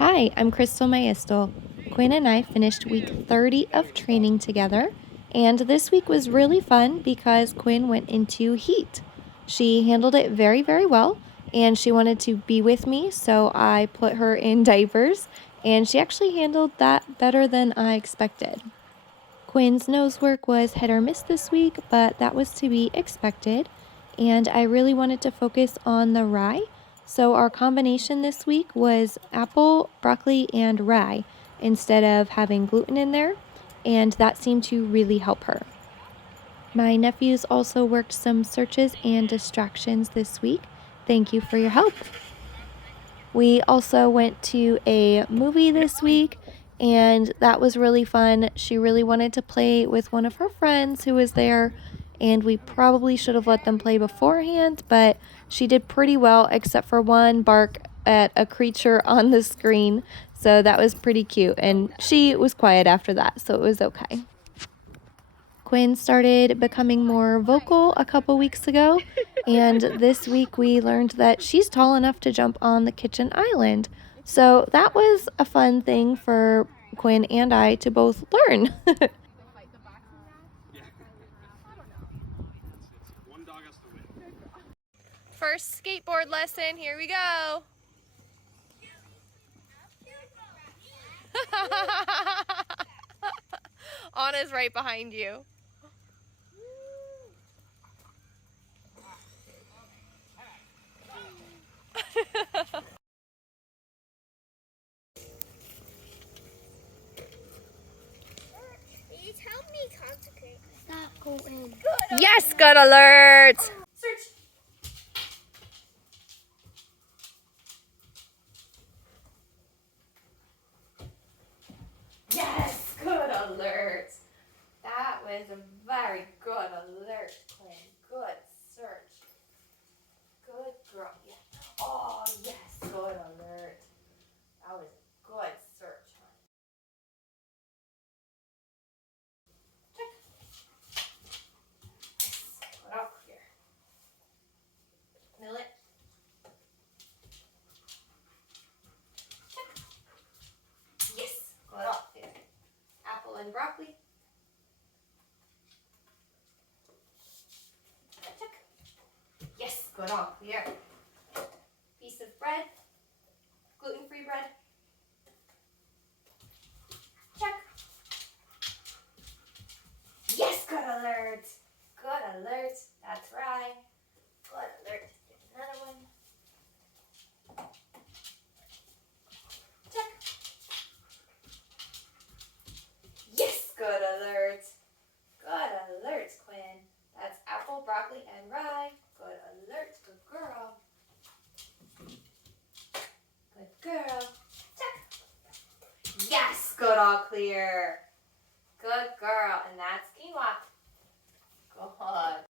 Hi, I'm Crystal Maestel. Quinn and I finished week 30 of training together, and this week was really fun because Quinn went into heat. She handled it very, very well, and she wanted to be with me, so I put her in diapers, and she actually handled that better than I expected. Quinn's nose work was hit or miss this week, but that was to be expected. And I really wanted to focus on the rye. So our combination this week was apple, broccoli, and rye instead of having gluten in there. And that seemed to really help her. My nephews also worked some searches and distractions this week. Thank you for your help. We also went to a movie this week, and that was really fun. She really wanted to play with one of her friends who was there, and we probably should have let them play beforehand, but she did pretty well except for one bark at a creature on the screen. So that was pretty cute, and she was quiet after that, so it was okay. Quinn started becoming more vocal a couple weeks ago, and this week we learned that she's tall enough to jump on the kitchen island. So that was a fun thing for Quinn and I to both learn. First skateboard lesson, here we go. Anna's right behind you. Please help me concentrate. Stop going. Yes, good alert. Search. Yes, good alert. That was a very good alert, Quinn. Good search. Good girl. Yeah. Oh, yes, good alert. That was a good search, hon. Check. Yes, good up here. Millet. Check. Yes, good up there. Apple and broccoli. Check. Yes, good all clear. Piece of bread. Gluten-free bread. Check. Yes, good alert. Good alert. That's right. Good alert. Get another one. Check. Yes, good alert. Good alert, Quinn. That's apple, broccoli, and rye. Good alert. Good girl. Good girl. Check. Yes, good all clear. Good girl. And that's quinoa. Good.